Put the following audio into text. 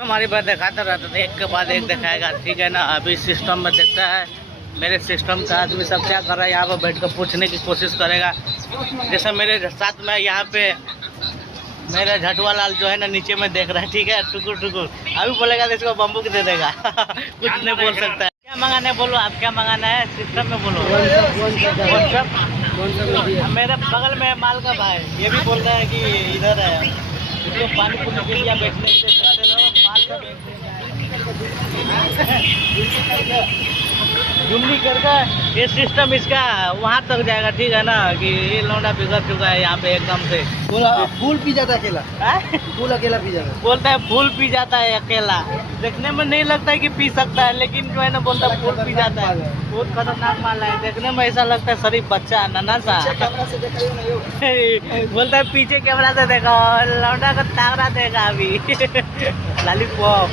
हमारी बार दिखाता रहता था, एक के बाद एक दिखाएगा, ठीक है ना। अभी सिस्टम में देखता है, मेरे सिस्टम का आदमी सब क्या कर रहा है, यहाँ पर बैठ कर पूछने की कोशिश करेगा। जैसे मेरे साथ में यहाँ पे मेरा झटुआ लाल जो है ना नीचे में देख रहा है, ठीक है, टुकुर टुकुर। अभी बोलेगा तो इसको बम्बू दे देगा। कुछ नहीं बोल सकता है। क्या मंगाना है बोलो, आप क्या मंगाना है, सिस्टम में बोलो। मेरे बगल में माल का भाई ये भी बोल रहा है कि इधर है, इसको पानी पूरी के लिए बेचने से बेचते रहो, माल का बेचते जुमली करके ये सिस्टम इसका वहाँ तक जाएगा, ठीक है ना, कि ये लौंडा बिगड़ चुका है यहाँ पे एकदम से। फूल पी जाता है अकेला, फूल अकेला पी जाता है। बोलता है फूल पी जाता है अकेला। देखने में नहीं लगता है कि पी सकता है, लेकिन जो है ना बोलता है फूल पी जाता है। बहुत खतरनाक माल है, देखने में ऐसा लगता है शरीफ बच्चा नन्हा सा। बोलता है पीछे कैमरा से देखा, लौंडा का तागड़ा देगा अभी। लॉलीपॉप